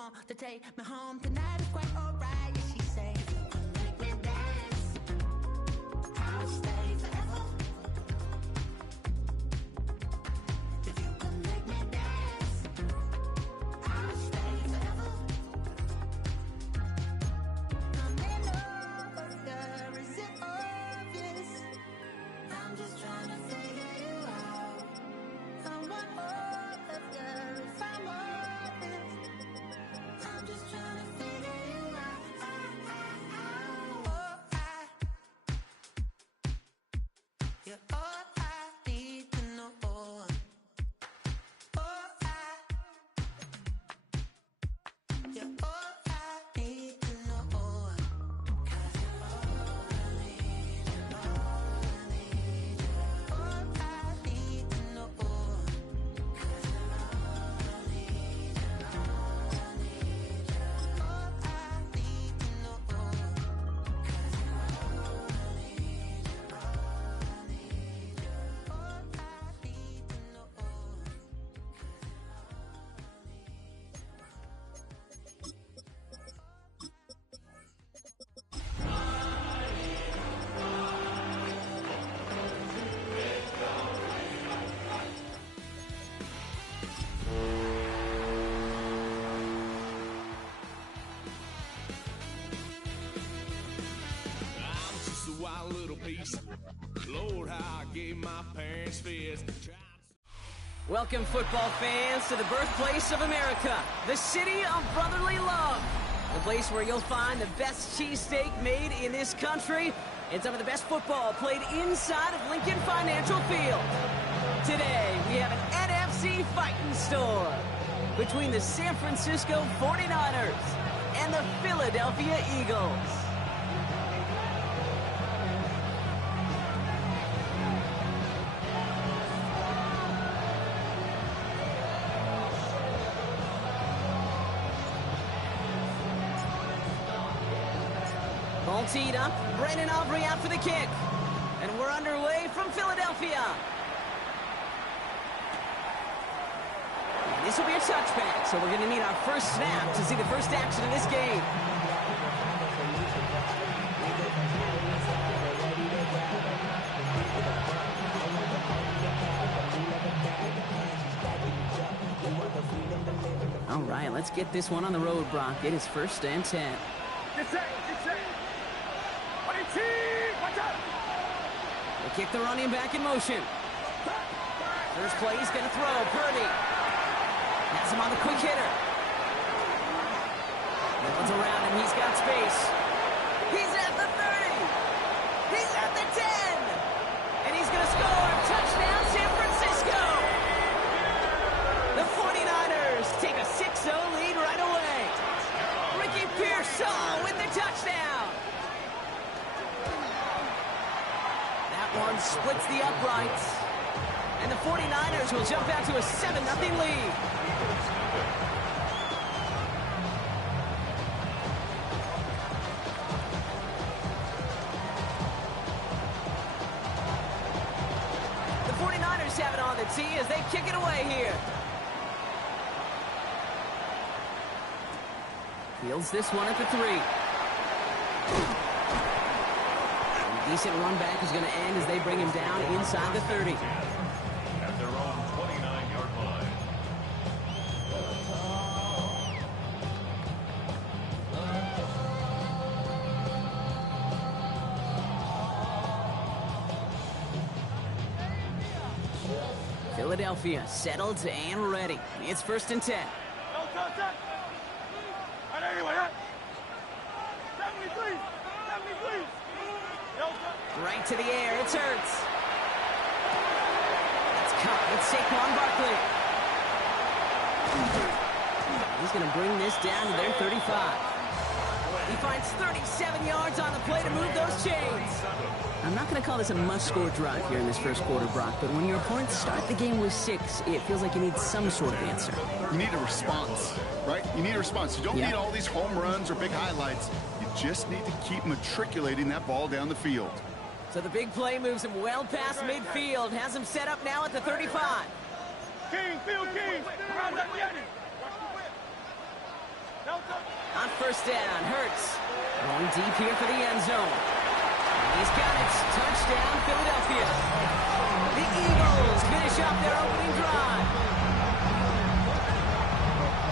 want to take me home tonight is quite alright. Yeah, she say, if you can make me dance, I'll stay forever. If you can make me dance, I'll stay forever. I'm in love, girl, is it obvious? I'm just trying to figure you out. I want all of you if I'm honest. I'm just trying to figure you out. You're all I need to know. You're all I need to know. 'Cause you're all I need, you're all I need, you're all I need to know. 'Cause you're all I need, you're all I need, you're all I need to know. 'Cause you're all I need, you're all I need, you're all I need to know. I'm just a wild little piece. Lord, how I gave my parents fist. Welcome, football fans, to the birthplace of America, the city of brotherly love. The place where you'll find the best cheesesteak made in this country and some of the best football played inside of Lincoln Financial Field. Today, we have an NFC fighting store between the San Francisco 49ers and the Philadelphia Eagles. Ball teed up, Brandon Aubrey out for the kick. And we're underway from Philadelphia. And this will be a touchback, so we're going to need our first snap to see the first action in this game. All right, let's get this one on the road, Brock. It is 1st and 10. They kick the running back in motion. First play, he's going to throw. Purdy has him on the quick hitter. Runs around him. He's got space. He's at the 30. He's at the 10. And he's going to score. Touchdown, San Francisco. The 49ers take a 6-0 lead right away. Ricky Pearsall with the touchdown. That one splits the uprights. And the 49ers will jump out to a 7-0 lead. The 49ers have it on the tee as they kick it away here. Fields this one at the 3. Decent run back is going to end as they bring him down inside the 30. At their own 29-yard line. Philadelphia settled and ready. It's 1st and 10. Right to the air, it's Hurts. It's caught with Saquon Barkley. He's going to bring this down to their 35. He finds 37 yards on the play to move those chains. I'm not going to call this a must-score drive here in this first quarter, Brock, but when your opponents start the game with 6, it feels like you need some sort of answer. You need a response, right? You need a response. You don't need all these home runs or big highlights. You just need to keep matriculating that ball down the field. So the big play moves him well past midfield, has him set up now at the 35. King, Field King, around that Yanni. On first down, Hurts. Going deep here for the end zone. He's got it. Touchdown, Philadelphia. The Eagles finish up their opening drive.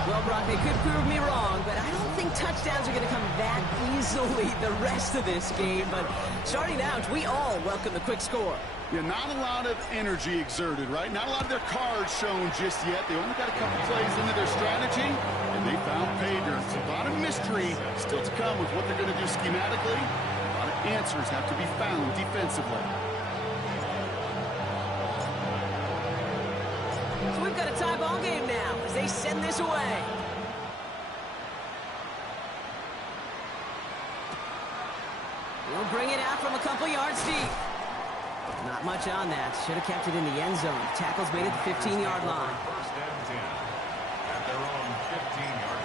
Well, Brock, they could prove me wrong, but I don't think touchdowns are going to come that easily the rest of this game. But starting out, we all welcome the quick score. Yeah, not a lot of energy exerted, right? Not a lot of their cards shown just yet. They only got a couple plays into their strategy, and they found pay dirt. A lot of mystery still to come with what they're going to do schematically. A lot of answers have to be found defensively. So we've got a tie ball game now as they send this away. They'll bring it out from a couple yards deep. Not much on that. Should have kept it in the end zone. Tackles made at the 15-yard line. First and 10 at their own 15-yard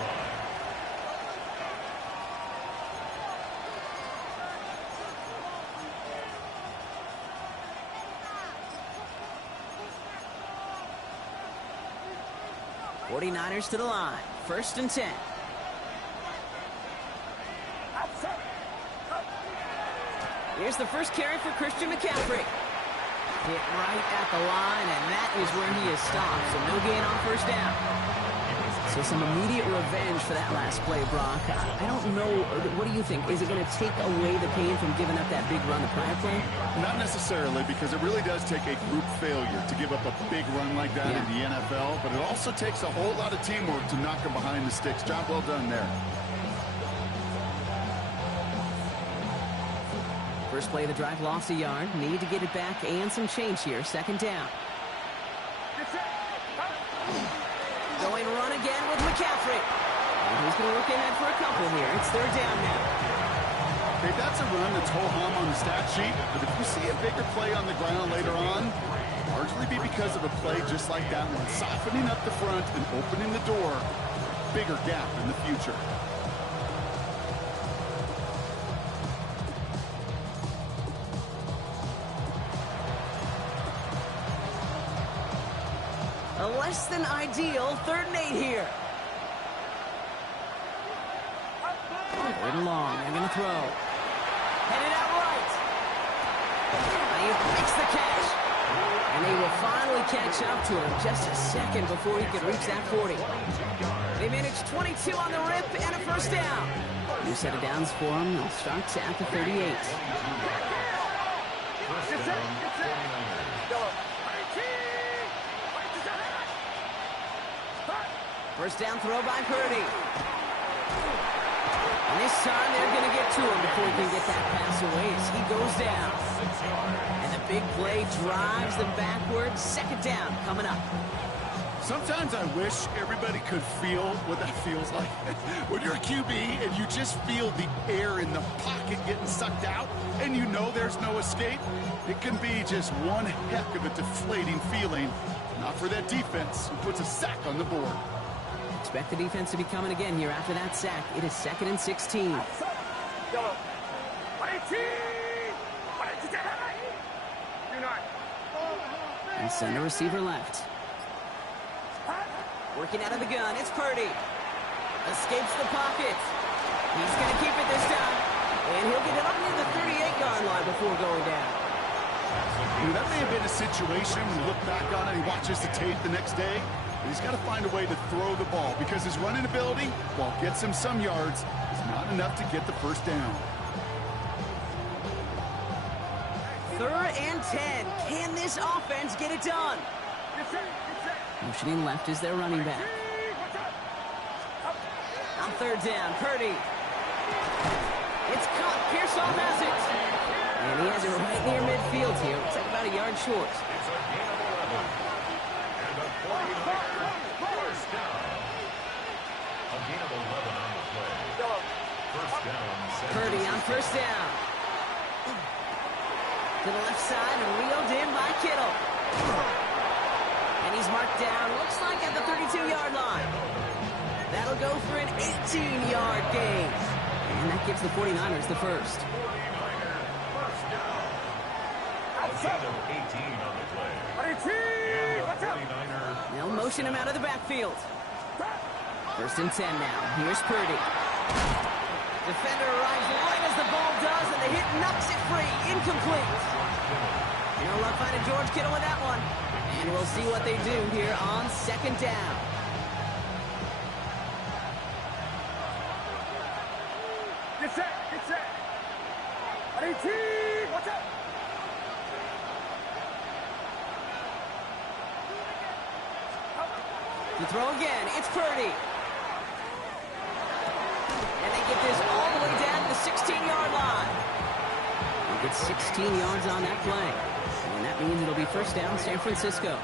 line. '49ers to the line. First and 10. Here's the first carry for Christian McCaffrey. Hit right at the line, and that is where he is stopped. So no gain on first down. So some immediate revenge for that last play, Brock. I don't know. What do you think? Is it going to take away the pain from giving up that big run the prior play? Not necessarily, because it really does take a group failure to give up a big run like that in the NFL. But it also takes a whole lot of teamwork to knock them behind the sticks. Job well done there. First play of the drive lost a yard. Need to get it back and some change here. Second down. Going run again with McCaffrey. And he's going to look ahead for a couple here. It's third down now. Okay, that's a run that's ho-hum on the stat sheet. But if you see a bigger play on the ground later on, largely be because of a play just like that one. Softening up the front and opening the door. Bigger gap in the future. A less than ideal 3rd and 8 here. Third and long. They're going to throw. Headed out right. And he makes the catch. And they will finally catch up to him just a second before he could reach that 40. They managed 22 on the rip and a first down. New set of downs for him. They'll start at the 38. First down throw by Purdy. And this time they're going to get to him before he can get that pass away as he goes down. And the big play drives them backwards. Second down coming up. Sometimes I wish everybody could feel what that feels like. When you're a QB and you just feel the air in the pocket getting sucked out and you know there's no escape, it can be just one heck of a deflating feeling. Not for that defense who puts a sack on the board. Expect the defense to be coming again here after that sack. It is 2nd and 16. And center receiver left. Working out of the gun, it's Purdy. Escapes the pocket. He's going to keep it this time. And he'll get it up near the 38-yard line before going down. That may have been a situation when you look back on it, he watches the tape the next day, but he's got to find a way to throw the ball because his running ability, while it gets him some yards, is not enough to get the first down. 3rd and 10. Can this offense get it done? Motioning left is their running back. On 3rd down, Purdy. It's caught. Pearsall has it. And he has it right near midfield here. Looks like about a yard short. It's a gain of 11. And a 49er first down. A gain of 11 on the play. First down. Purdy on first down. To the left side and reeled in by Kittle. And he's marked down, looks like at the 32-yard line. That'll go for an 18-yard gain. And that gives the 49ers the first. 49er first down. A gain of 18 on the play. And the 49er. They'll motion him out of the backfield. First and 10 now. Here's Purdy. Defender arrives right as the ball does, and the hit knocks it free. Incomplete. No luck finding George Kittle with that one. And we'll see what they do here on second down. Get set, get set. Watch out. To throw again, it's Purdy. And they get this all the way down to the 16-yard line. They get 16 yards on that play. And that means it'll be first down San Francisco.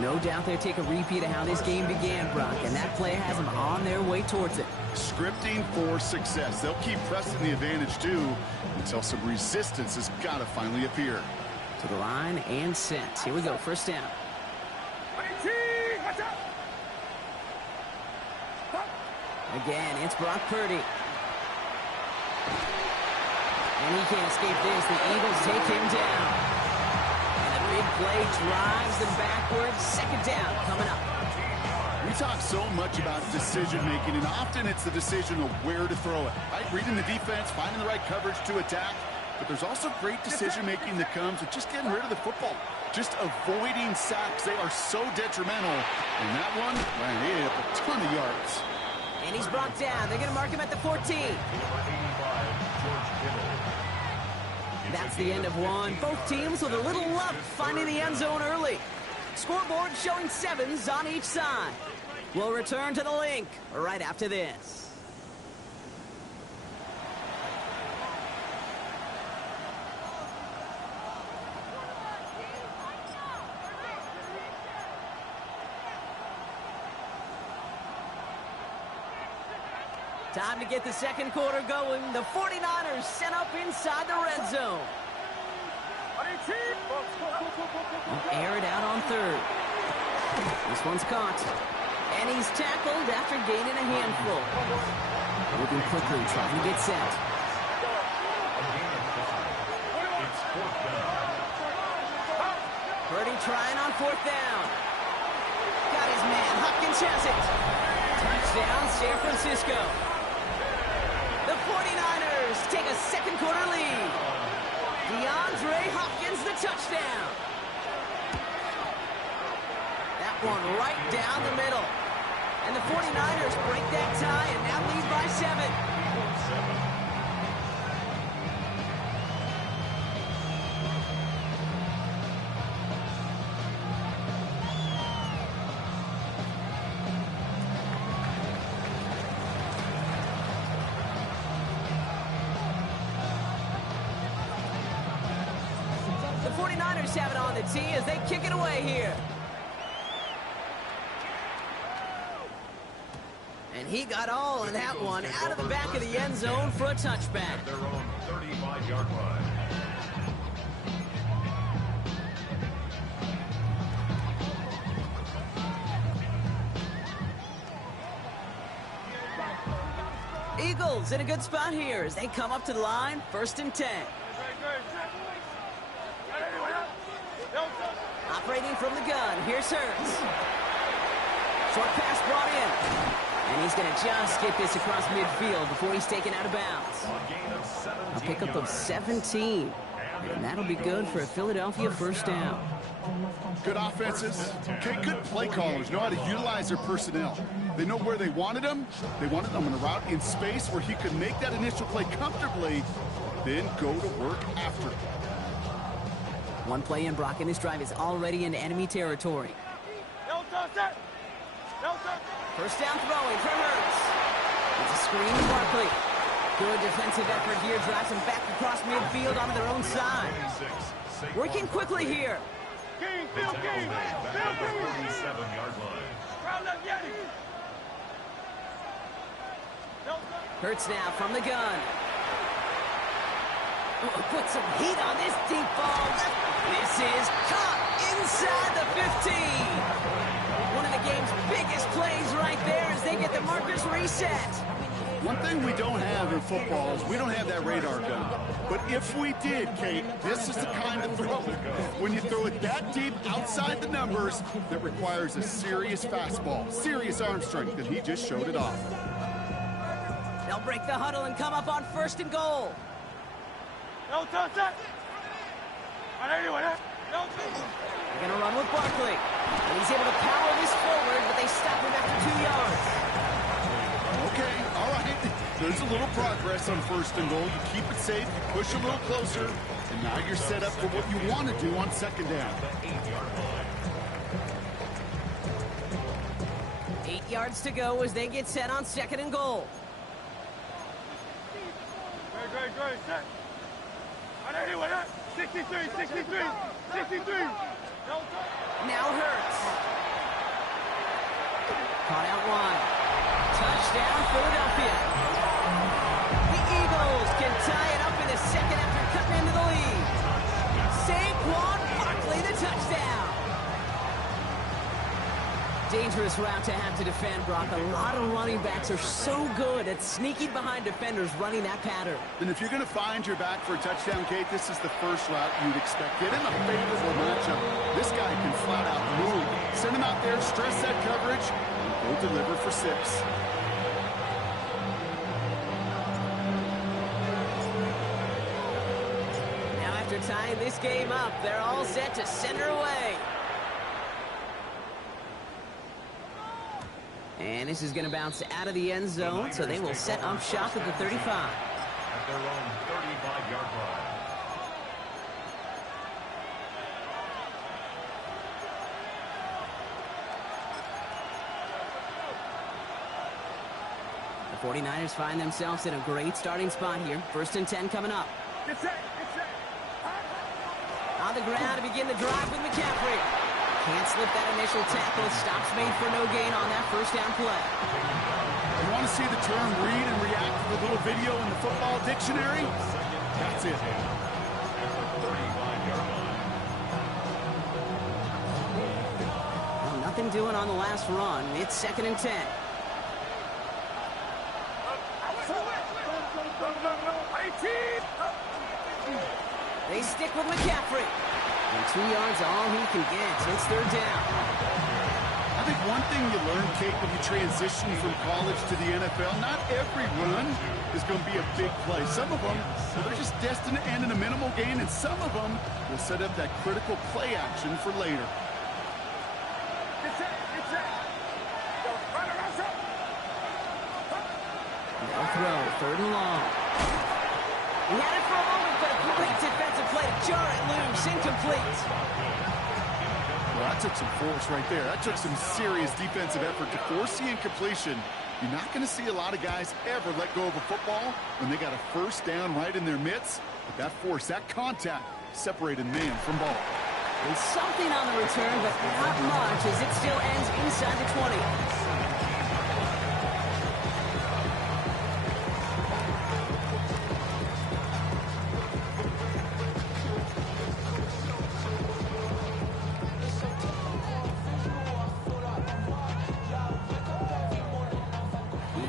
No doubt they'll take a repeat of how this game began, Brock, and that play has them on their way towards it. Scripting for success. They'll keep pressing the advantage, too, until some resistance has got to finally appear. To the line and set. Here we go, first down. Watch out. Again, it's Brock Purdy. And he can't escape this. The Eagles take him down. And a big play drives them backwards. Second down coming up. We talk so much about decision-making, and often it's the decision of where to throw it, right? Reading the defense, finding the right coverage to attack. But there's also great decision-making that comes with just getting rid of the football, just avoiding sacks. They are so detrimental. And that one, man, he hit a ton of yards. And he's brought down. They're going to mark him at the 14. That's the end of one. Both teams with a little luck finding the end zone early. Scoreboard showing 7s on each side. We'll return to the link right after this. Time to get the second quarter going. The 49ers set up inside the red zone. Air it out on third. This one's caught. And he's tackled after gaining a handful. Moving quickly, trying to get set. Purdy trying on fourth down. Got his man. Hopkins has it. Touchdown, San Francisco. The 49ers take a second quarter lead. DeAndre Hopkins, the touchdown. That one right down the middle. And the 49ers break that tie and now lead by 7. The 49ers have it on the tee as they kick it away here. And he got all of that one out of the back of the end zone for a touchback. Their own 35-yard line. Eagles in a good spot here as they come up to the line, first and 10. Operating from the gun, here's Hurts. Short pass brought in. And he's going to just get this across midfield before he's taken out of bounds. A pickup of 17. And that'll be good for a Philadelphia first down. Good offenses, okay, good play callers know how to utilize their personnel. They know where they wanted them. They wanted them in a route in space where he could make that initial play comfortably, then go to work after. One play in, Brock, and this drive is already into enemy territory. First down throwing for Hurts. It's a screen to Barkley. Good defensive effort here, drives them back across midfield onto their own side. Working quickly here. Hurts now from the gun. Put some heat on this deep ball. This is caught inside the 15. One of the game's biggest plays right there as they get the markers reset. One thing we don't have in football is we don't have that radar gun. But if we did, Kate, this is the kind of throw, when you throw it that deep outside the numbers, that requires a serious fastball, serious arm strength, and he just showed it off. They'll break the huddle and come up on 1st and goal. They're going to run with Barkley. And he's able to power this forward, but they stop him after 2 yards. Okay, all right. There's a little progress on 1st and goal. You keep it safe, you push a little closer, and now you're set up for what you want to do on 2nd down. 8 yards to go as they get set on 2nd and goal. Great, set. 63. Now Hurts. Caught out wide. Touchdown, Philadelphia. The Eagles can tie it up in the 2nd after cutting into the lead. Saquon Barkley, the touchdown. Dangerous route to have to defend, Brock. A lot of running backs are so good at sneaking behind defenders running that pattern. And if you're going to find your back for a touchdown, Kate, this is the first route you'd expect. Get him a favorable matchup. This guy can flat out move. Send him out there, stress that coverage, and he'll deliver for 6. Now after tying this game up, they're all set to send her away. And this is going to bounce out of the end zone, so they will set up shop at the 35. At their own 35-yard line. The 49ers find themselves in a great starting spot here. 1st and 10 coming up. Get set. On the ground to begin the drive with McCaffrey. Can't slip that initial tackle. Stops made for no gain on that 1st down play. You want to see the term read and react to the little video in the football dictionary? That's it. Well, nothing doing on the last run. It's 2nd and 10. They stick with McCaffrey. And 2 yards are all he can get. It's 3rd down. I think one thing you learn, Kate, when you transition from college to the NFL, not every run is going to be a big play. Some of them, they're just destined to end in a minimal gain, and some of them will set up that critical play action for later. Get set. They'll throw. 3rd and long. He had it for a moment, but a great defensive play to jar it loose. Incomplete. Well, that took some force right there. That took some serious defensive effort to force the incompletion. You're not going to see a lot of guys ever let go of a football when they got a 1st down right in their midst. But that force, that contact, separated man from ball. And something on the return, but not much, as it still ends inside the 20.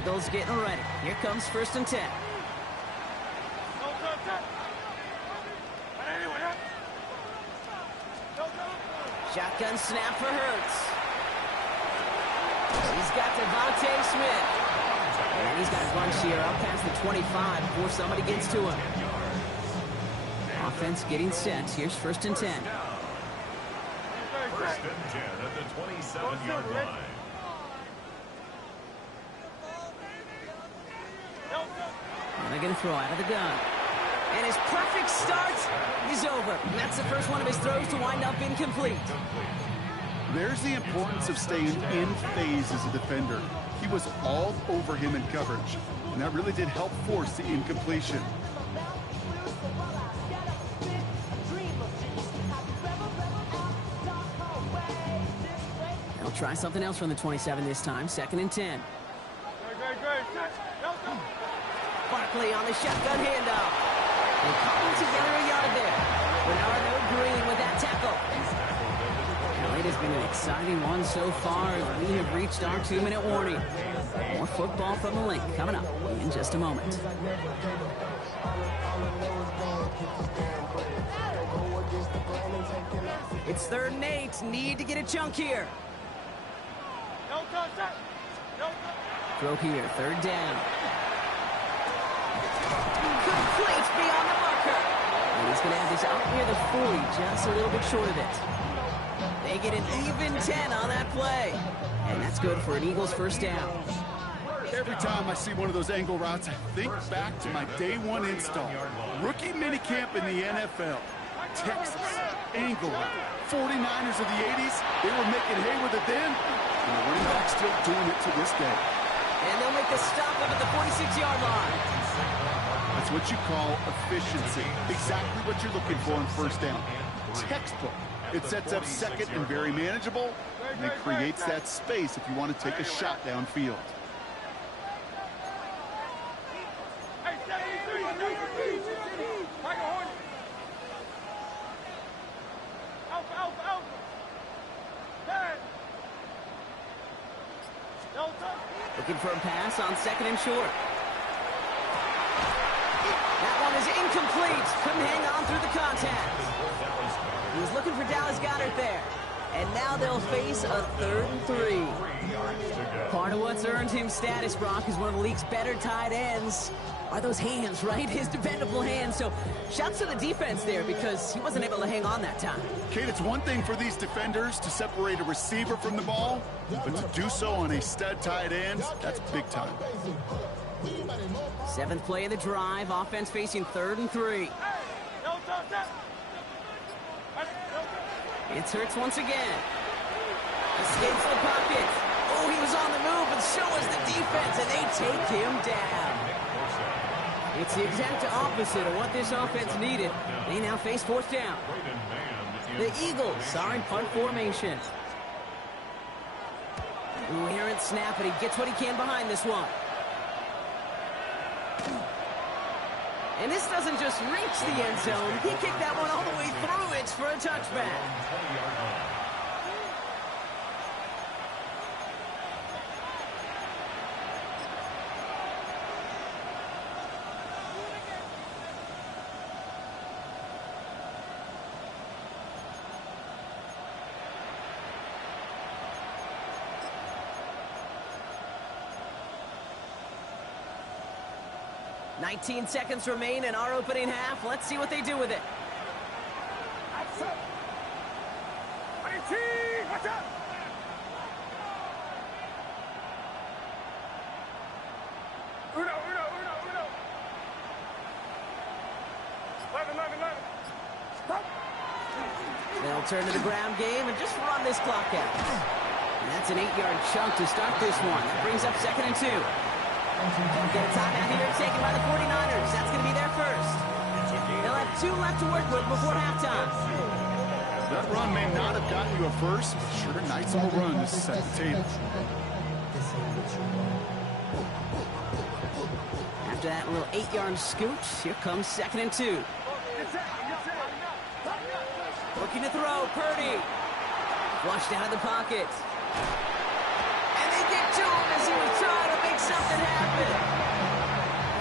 Eagles getting ready. Here comes 1st and 10. Shotgun snap for Hurts. He's got Devontae Smith. And he's got a bunch here up past the 25 before somebody gets to him. Offense getting set. Here's 1st and 10. 1st and 10 at the 27-yard line. And they're going to throw out of the gun. And his perfect start is over. And that's the first one of his throws to wind up incomplete. There's the importance of staying in phase as a defender. He was all over him in coverage, and that really did help force the incompletion. They'll try something else from the 27 this time. 2nd and 10. Barkley on the shotgun handoff. They cobble together a yard there. Bernardo Green with that tackle. Now It has been an exciting one so far. We have reached our 2-minute warning. More football from the link coming up in just a moment. It's 3rd and 8. Need to get a chunk here. Throw here. 3rd down. Complete beyond the marker. And he's going to have this out near the 40, just a little bit short of it. They get an even 10 on that play. And that's good for an Eagles 1st down. Every time I see one of those angle routes, I think back to my day 1 install. Rookie minicamp in the NFL. Texas, angle route. 49ers of the 80s, they were making hay with it then, and the running back's still doing it to this day. And they'll make the stop up at the 46-yard line. That's what you call efficiency. Exactly what you're looking for on 1st down. Textbook. It sets up 2nd and very manageable, and it creates that space if you want to take a shot downfield. Looking for a pass on 2nd and short. That one is incomplete. Couldn't hang on through the contact. He was looking for Dallas Goedert there. And now they'll face a 3rd and 3. Part of what's earned him status, Brock, is one of the league's better tight ends. Are those hands, right? His dependable hands. So shouts to the defense there because he wasn't able to hang on that time. Kate, it's one thing for these defenders to separate a receiver from the ball, but to do so on a stud tight end, that's big time. 7th play of the drive. Offense facing 3rd and 3. It's Hurts once again. Escapes the pocket. Oh, he was on the move, and so was the defense, and they take him down. It's the exact opposite of what this offense needed. They now face 4th down. The Eagles are in punt formation. Ooh, errant snap, and he gets what he can behind this one. And this doesn't just reach the end zone. He kicked that one all the way through. It's for a touchback. "19 seconds remain in our opening half. Let's see what they do with it." Watch out! Uno. 11. Stop! They'll turn to the ground game and just run this clock out. And that's an 8-yard chunk to start this one. That brings up 2nd and 2. Get a timeout here taken by the 49ers. That's going to be their first. They'll have 2 left to work with before halftime. That run may not have gotten you a first, but sure, nice little run to set the table. After that little 8-yard scoot, here comes 2nd and 2. Looking to throw, Purdy. Flushed out of the pocket. And they get to him as he was trying to make something happen.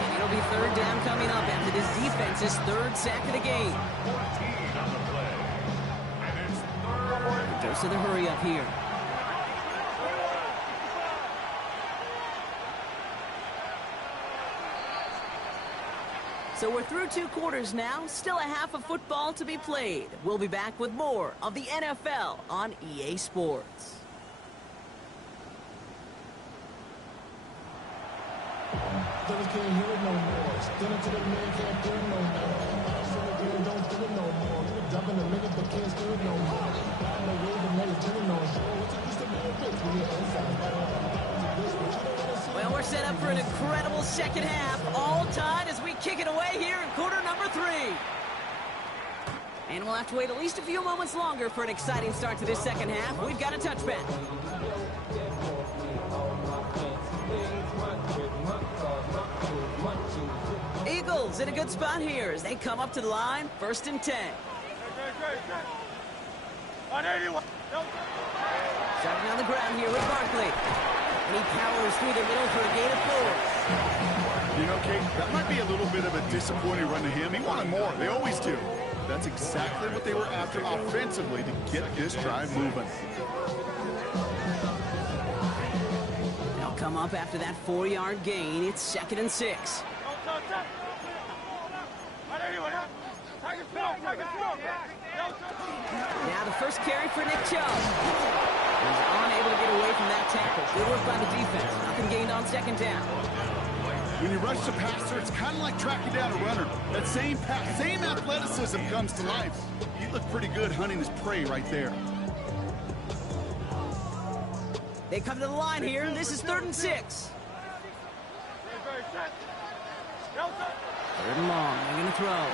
And it'll be 3rd down coming up after this defense's 3rd sack of the game. A dose of the hurry up here. So we're through 2 quarters now. Still a half of football to be played. We'll be back with more of the NFL on EA Sports. Devils can't hear it no more. Still into the man can't hear it no more. Don't do it no more. You dump in a minute but can't steal it no more. Riding the wave and never turning on shore. What's it used to be a bitch when you're inside? Well, we're set up for an incredible 2nd half. All tied as we kick it away here in quarter number 3. And we'll have to wait at least a few moments longer for an exciting start to this 2nd half. We've got a touchback. Eagles in a good spot here as they come up to the line. 1st and 10. On 81. Starting on the ground here with Barkley. And he powers through the middle for a gain of 4. You know, Kate, that might be a little bit of a disappointing run to him. He wanted more. They always do. That's exactly what they were after offensively to get this drive moving. They'll come up after that 4-yard gain. It's 2nd and 6. Now the first carry for Nick Chubb. He's unable to get away from that tackle. Good work by the defense. Nothing gained on 2nd down. When you rush the passer, it's kind of like tracking down a runner. That same pass, same athleticism comes to life. He looked pretty good hunting his prey right there. They come to the line here. This is 3rd and 6. 3rd and long. They're going to throw.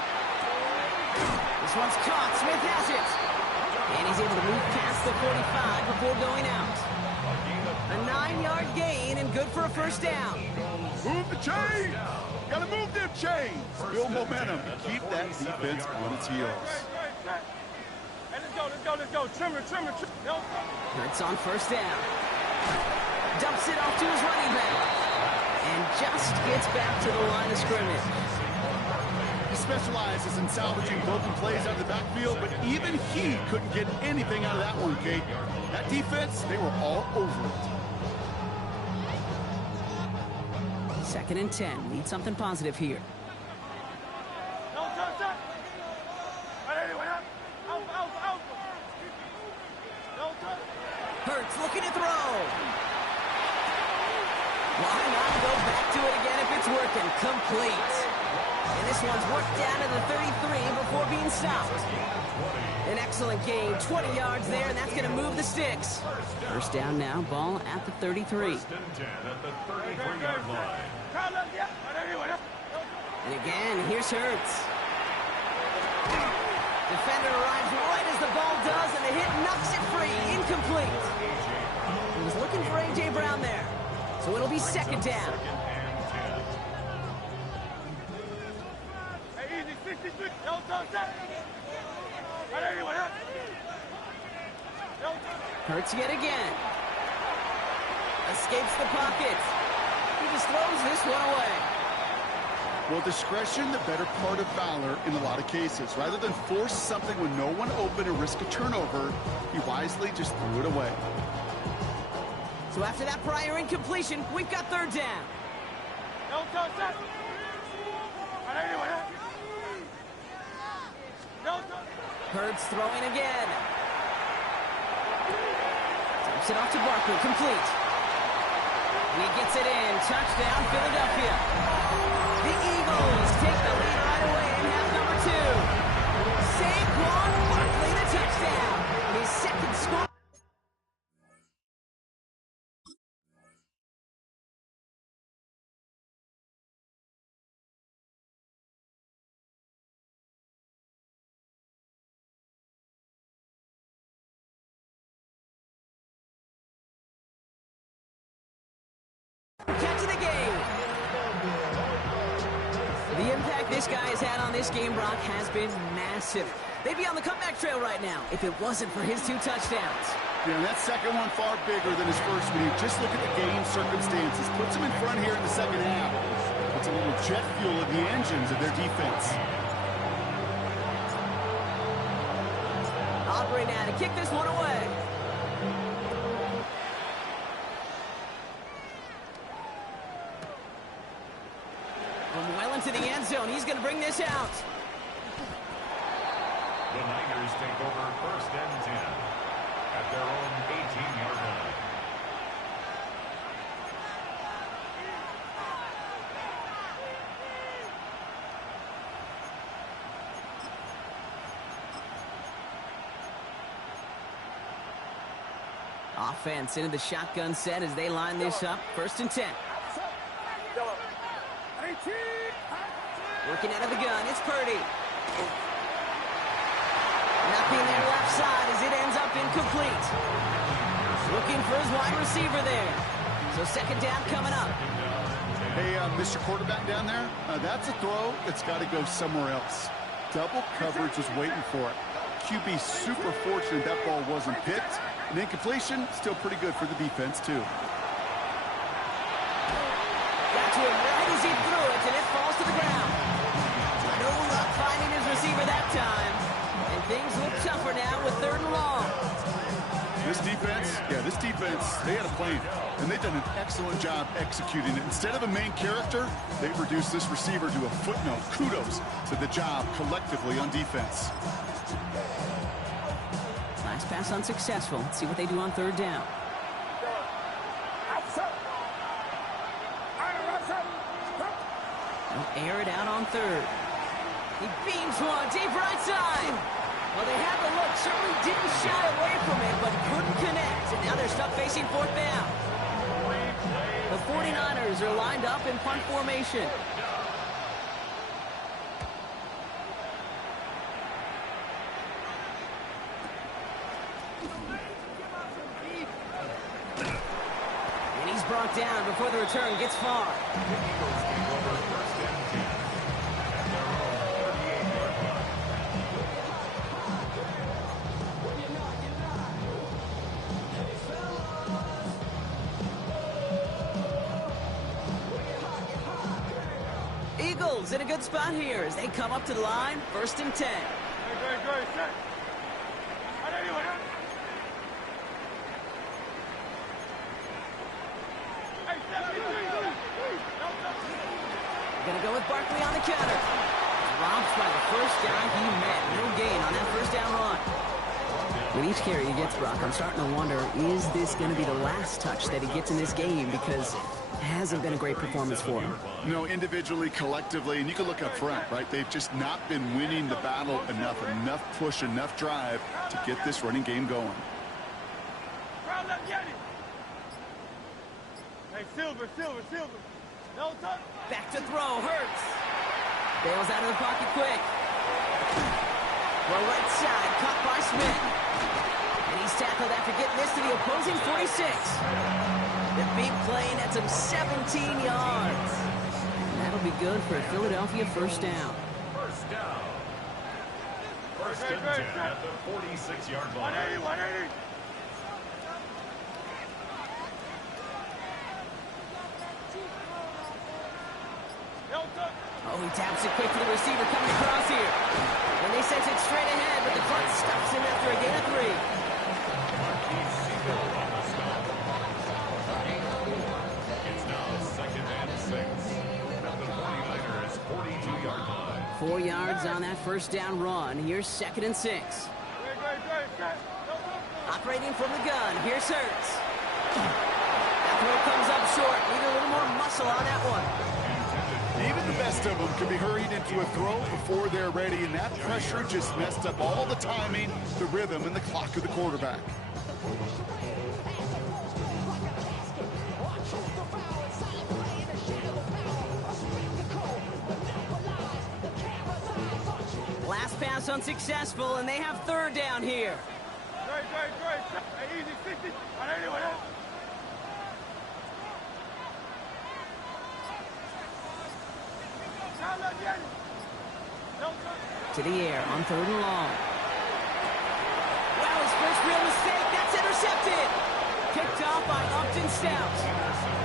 This one's caught. Smith has it. And he's able to move past the 45 before going out. A 9-yard gain and good for a 1st down. Move the chains! Gotta move them chains! Build momentum and keep that defense on its heels. Let's go. Trimmer. Hurts on 1st down. Dumps it off to his running back. And just gets back to the line of scrimmage. He specializes in salvaging broken plays out of the backfield, but even he couldn't get anything out of that one, Kate. That defense, they were all over it. 2nd and 10. Need something positive here. Hurts looking to throw. Why not go back to it again if it's working? Complete. And this one's worked down to the 33 before being stopped. An excellent gain. 20 yards there, and that's going to move the sticks. 1st down now. Ball at the 33. 1st and 10 at the 33-yard line. And again, here's Hurts. Defender arrives right as the ball does, and the hit knocks it free. Incomplete. He was looking for A.J. Brown there. So it'll be 2nd down. Hurts yet again. Escapes the pocket. He just throws this one away. Well, discretion, the better part of valor in a lot of cases. Rather than force something with no one open and risk a turnover, he wisely just threw it away. So after that prior incompletion, we've got 3rd down. Hurts throwing again. Dumps it off to Barkley, complete. And he gets it in. Touchdown, Philadelphia. The Eagles take the lead right away in half number 2. Saquon Barkley, the touchdown. His 2nd score. Catch of the game. The impact this guy has had on this game, Brock, has been massive. They'd be on the comeback trail right now if it wasn't for his 2 touchdowns. Yeah, that second one far bigger than his first when you just look at the game circumstances. Puts him in front here in the 2nd half. Puts a little jet fuel in the engines of their defense. Aubrey now to kick this one away. From well into the end zone, he's going to bring this out. The Niners take over 1st and 10 at their own 18-yard line. Offense into the shotgun set as they line this up. 1st and 10. Working out of the gun, it's Purdy. Nothing there left side as it ends up incomplete. Looking for his wide receiver there. So 2nd down coming up. Hey, Mr. Quarterback down there, that's a throw that's got to go somewhere else. Double coverage is waiting for it. QB super fortunate that ball wasn't picked. An incompletion, still pretty good for the defense, too. Got to him right as he threw it, and it falls to the ground. No luck finding his receiver that time. And things look tougher now with 3rd and long. This defense, they had a plan, and they've done an excellent job executing it. Instead of a main character, they've reduced this receiver to a footnote. Kudos to the job collectively on defense. Last pass unsuccessful. Let's see what they do on 3rd down. They'll air it out on 3rd. He beams one deep right side. Well, they had the look, certainly didn't shy away from it, but couldn't connect. And now they're stuck facing 4th down. The 49ers are lined up in punt formation. And he's brought down before the return gets far. Eagles in a good spot here as they come up to the line, 1st and 10. Gonna go with Barkley on the counter. Romped by the 1st down he met. No gain on that 1st down run. With each carry he gets, Brock, I'm starting to wonder, is this going to be the last touch that he gets in this game? Because it hasn't been a great performance for him. No, individually, collectively, and you can look up front, right? They've just not been winning the battle enough push, enough drive to get this running game going. Hey, Silver. No touch. Back to throw, Hurts. Bails out of the pocket quick. Throw right side, caught by Smith. And he's tackled after getting this to the opposing 46. The big play nets him 17 yards. And that'll be good for a Philadelphia 1st down. First down. 1st and 10 at the 46-yard line. 180. Oh, he taps it quick to the receiver coming across here. And they sense it straight ahead, but the clock stops him after a gain of 3. It's now 2nd and 6 at the 49ers 42-yard line. 4 yards on that 1st down run. Here's 2nd and 6. Operating from the gun. Here's Hurts. That throw comes up short. Need a little more muscle on that one. Even the best of them can be hurried into a throw before they're ready, and that pressure just messed up all the timing, the rhythm, and the clock of the quarterback. Last pass unsuccessful, and they have 3rd down here. Easy, 50. 180. To the air on 3rd and long. Wow, his first real mistake. That's intercepted. Kicked off by Upton Stout.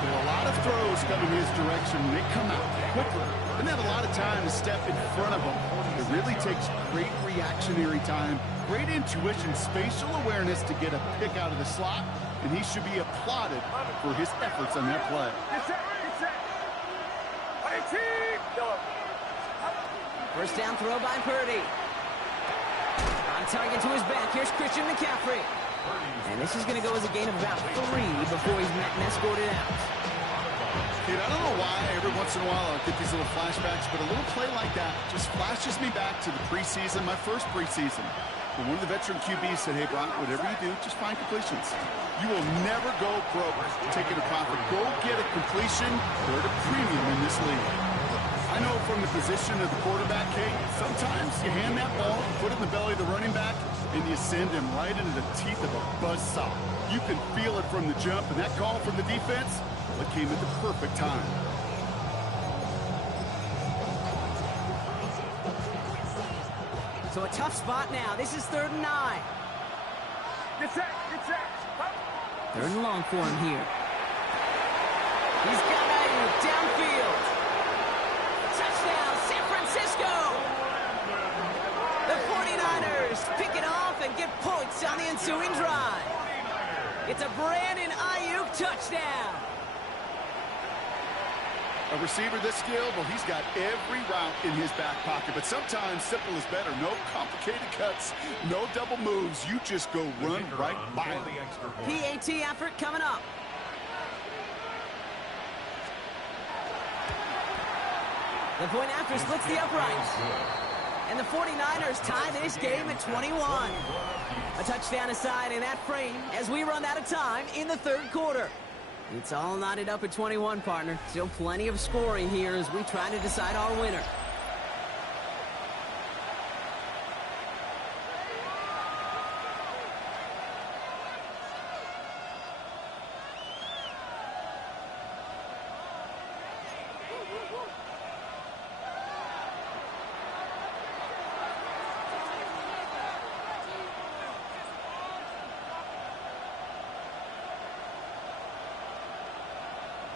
There are a lot of throws coming his direction. They come out quickly. Didn't have a lot of time to step in front of them. It really takes great reactionary time, great intuition, spatial awareness to get a pick out of the slot, and he should be applauded for his efforts on that play. First down throw by Purdy. On target to his back. Here's Christian McCaffrey. And this is going to go as a gain of about 3 before he's met and escorted out. Dude, I don't know why every once in a while I'll get these little flashbacks, but a little play like that just flashes me back to the preseason, my first preseason. But one of the veteran QBs said, hey, Brock, whatever you do, just find completions. You will never go broke taking a profit. Go get a completion. They're at a premium in this league. I know from the position of the quarterback, Kate, sometimes you hand that ball, put it in the belly of the running back, and you send him right into the teeth of a buzzsaw. You can feel it from the jump, and that call from the defense, it came at the perfect time. So a tough spot now. This is 3rd and 9. Get set, get set. 3rd and long for him here. He's got Ayuk downfield. Touchdown, San Francisco! The 49ers pick it off and get points on the ensuing drive. It's a Brandon Ayuk touchdown. A receiver this skilled, well, he's got every route in his back pocket. But sometimes simple is better. No complicated cuts, no double moves. You just go run right by him. PAT effort coming up. The point after splits the uprights. And the 49ers tie this game at 21. A touchdown aside in that frame as we run out of time in the 3rd quarter. It's all knotted up at 21, partner. Still plenty of scoring here as we try to decide our winner.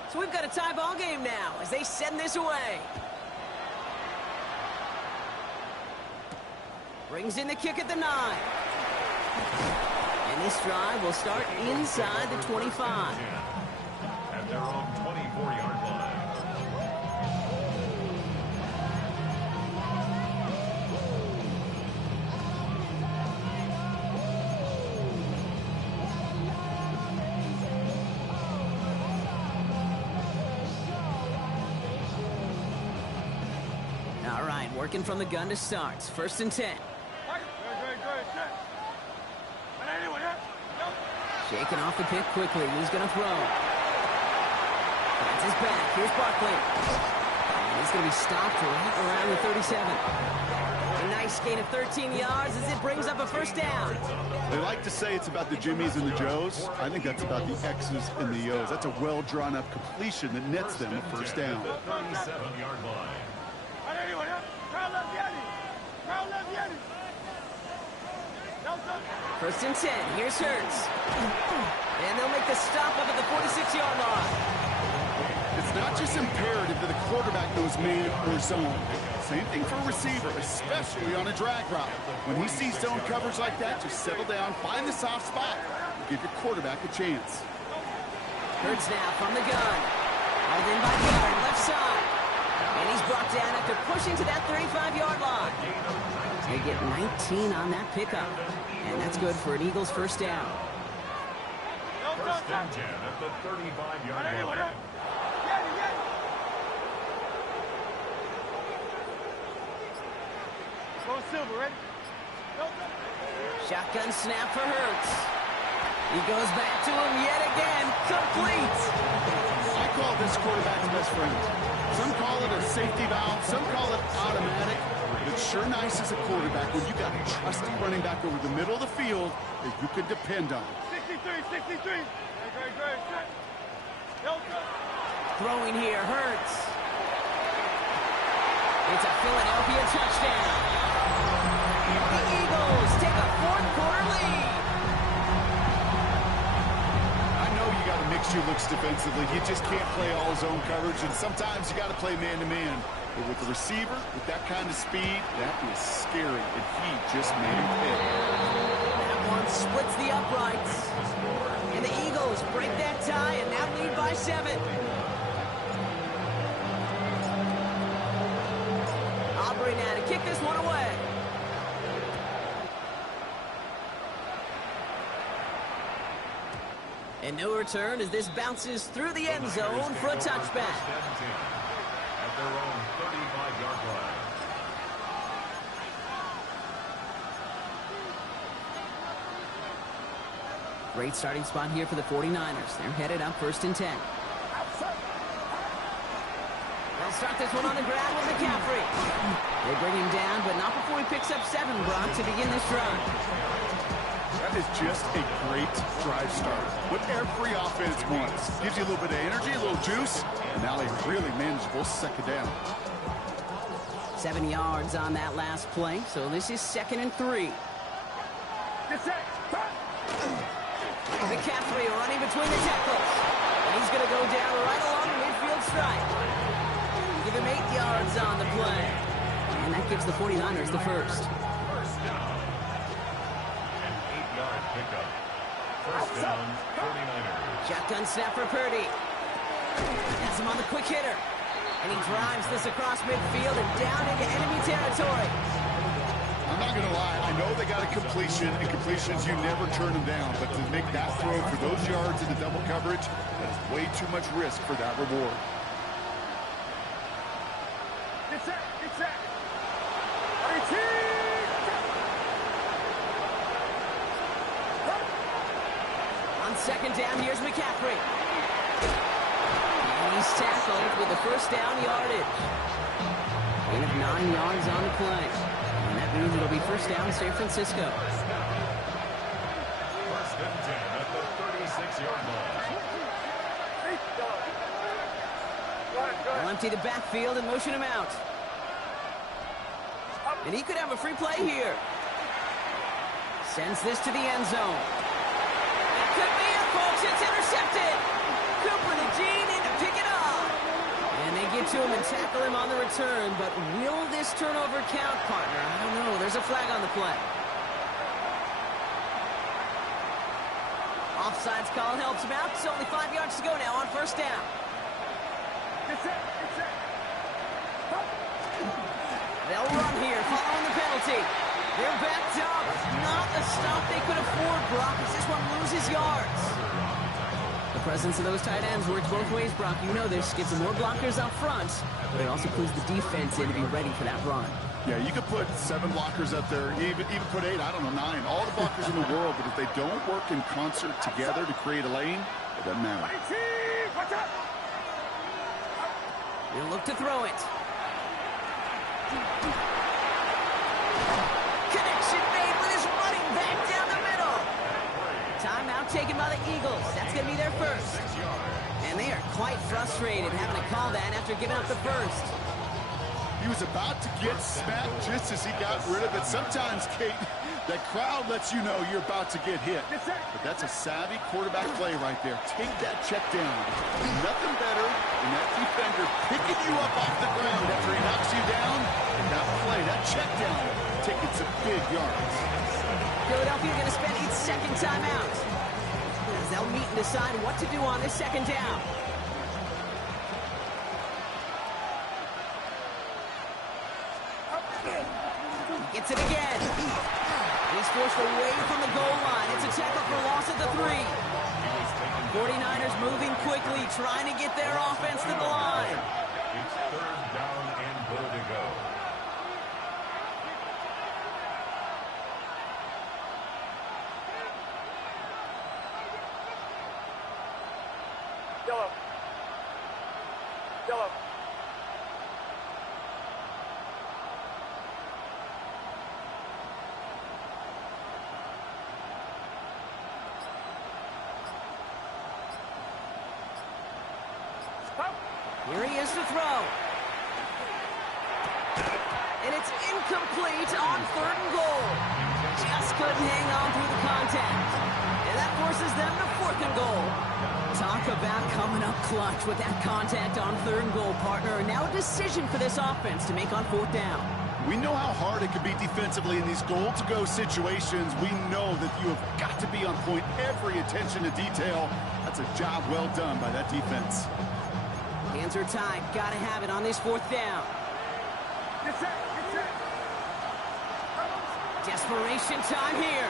So we've got a tie ball game now as they send this away. Brings in the kick at the 9. And this drive will start inside the 25. At their own 24-yard line. All right, working from the gun to start. 1st and 10. Shaking off the pick quickly. He's going to throw. That's his back. Here's Barkley. And he's going to be stopped right around the 37. A nice gain of 13 yards as it brings up a 1st down. They like to say it's about the Jimmies and the Joes. I think that's about the X's and the O's. That's a well-drawn-up completion that nets them a 1st down. 37-yard line. 1st and 10. Here's Hurts. And they'll make the stop up at the 46-yard line. It's not just imperative that the quarterback knows man or zone. Same thing for a receiver, especially on a drag route. When he sees zone coverage like that, just settle down, find the soft spot, and give your quarterback a chance. Hurts now from the gun. Hauled in by Guard, left side. And he's brought down after pushing to that 35-yard line. They get 19 on that pickup. And that's good for an Eagles 1st down. 1st and 10 at the 35-yard line. Go Silver, ready? Shotgun snap for Hurts. He goes back to him yet again. Complete. I call this quarterback's best friend. Some call it a safety valve. Some call it automatic. It's sure nice as a quarterback when you got a trusty running back over the middle of the field that you can depend on. 63. Great. Throwing here, Hurts. It's a Philadelphia touchdown. The Eagles take a 4th quarter lead. I know you got to mix your looks defensively. You just can't play all zone coverage, and sometimes you got to play man-to-man. But with the receiver, with that kind of speed, that is scary, and he just made him pay. That one splits the uprights. And the Eagles break that tie and now lead by 7. Aubrey now to kick this one away. And no return as this bounces through the end zone for a touchback. At their own 35-yard line. Great starting spot here for the 49ers. They're headed up 1st and 10. They'll start this one on the ground with McCaffrey. They bring him down, but not before he picks up 7, Brock, to begin this drive. That is just a great drive start. What every offense wants. Gives you a little bit of energy, a little juice, and now a really manageable 2nd down. 7 yards on that last play, so this is 2nd and 3. Get set. McCaffrey running between the tackles. And he's going to go down right along the midfield stripe. Give him 8 yards on the play. And that gives the 49ers the first. First down. An 8-yard pickup. First down, 49ers. Shotgun snap for Purdy. Has him on the quick hitter. And he drives this across midfield and down into enemy territory. I'm not going to lie. I know they got a completion, and completions, you never turn them down. But to make that throw for those yards in the double coverage, that's way too much risk for that reward. Get set. Get set. On 2nd down, here's McCaffrey. And he's tackled with the first down yardage. Gain of 9 yards on the play. And that means it'll be first down San Francisco. First and 10 at the 36-yard line. They'll empty the backfield and motion him out. And he could have a free play here. Sends this to the end zone. It could be it, folks. It's intercepted. Cooper to Gene in to pick it up. And they get to him and tackle him on the return. But will this turnover count, partner? I don't know. There's a flag on the play. Offsides call helps him out. It's only 5 yards to go now on first down. Get set. Get set. They'll run here following the penalty. They're backed up. Not a stop they could afford, Brock, as this one loses yards. The presence of those tight ends works both ways, Brock. You know this. Gets some more blockers up front, but it also clues the defense in to be ready for that run. Yeah, you could put 7 blockers up there, even put 8, I don't know, 9. All the blockers in the world, but if they don't work in concert together to create a lane, it doesn't matter. Watch out. They'll look to throw it. Connection made with his running back down the middle. Timeout taken by the Eagles. That's going to be their first. And they are quite frustrated having to call that after giving up the first. He was about to get smacked just as he got rid of it. Sometimes, Kate, that crowd lets you know you're about to get hit. But that's a savvy quarterback play right there. Take that check down. Nothing better than that defender picking you up off the ground after he knocks you down. And that play, that check down, taking some big yards. Philadelphia going to spend its second timeout, as they'll meet and decide what to do on this second down. Gets it again. He's forced away from the goal line. It's a tackle for loss at the 3. 49ers moving quickly, trying to get their offense to the line. It's 3rd down and goal to go. Yellow. Yellow. Here he is to throw. And it's incomplete on 3rd and goal. Just couldn't hang on through the contact. And that forces them to 4th and goal. Talk about coming up clutch with that contact on 3rd and goal, partner. Now a decision for this offense to make on 4th down. We know how hard it can be defensively in these goal-to-go situations. We know that you have got to be on point, every attention to detail. That's a job well done by that defense. Hands are tied. Got to have it on this 4th down. Get set. Get set. Desperation time here.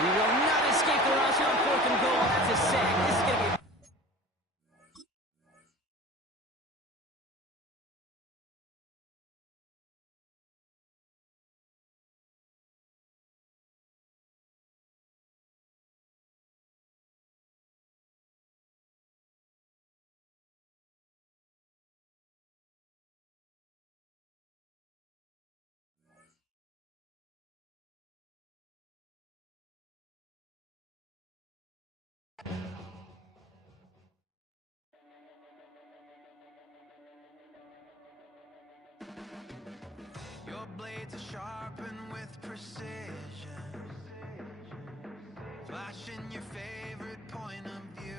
We will not escape the rush on 4th and goal. That's a sack. This is going to be... Your blades are sharpened with precision, flashing your favorite point of view.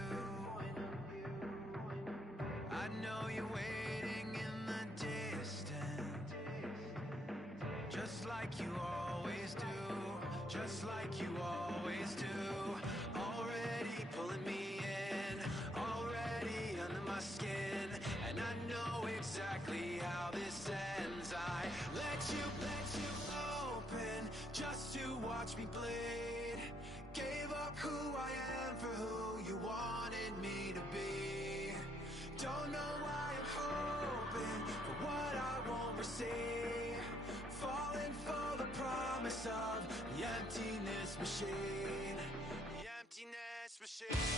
I know you're waiting in the distance, just like you always do, just like you always do. Already pulling me in, already under my skin, and I know exactly how this ends. I let you open just to watch me bleed. Gave up who I am for who you wanted me to be. Don't know why I'm hoping for what I won't receive. Falling for the promise of the emptiness machine. The emptiness machine.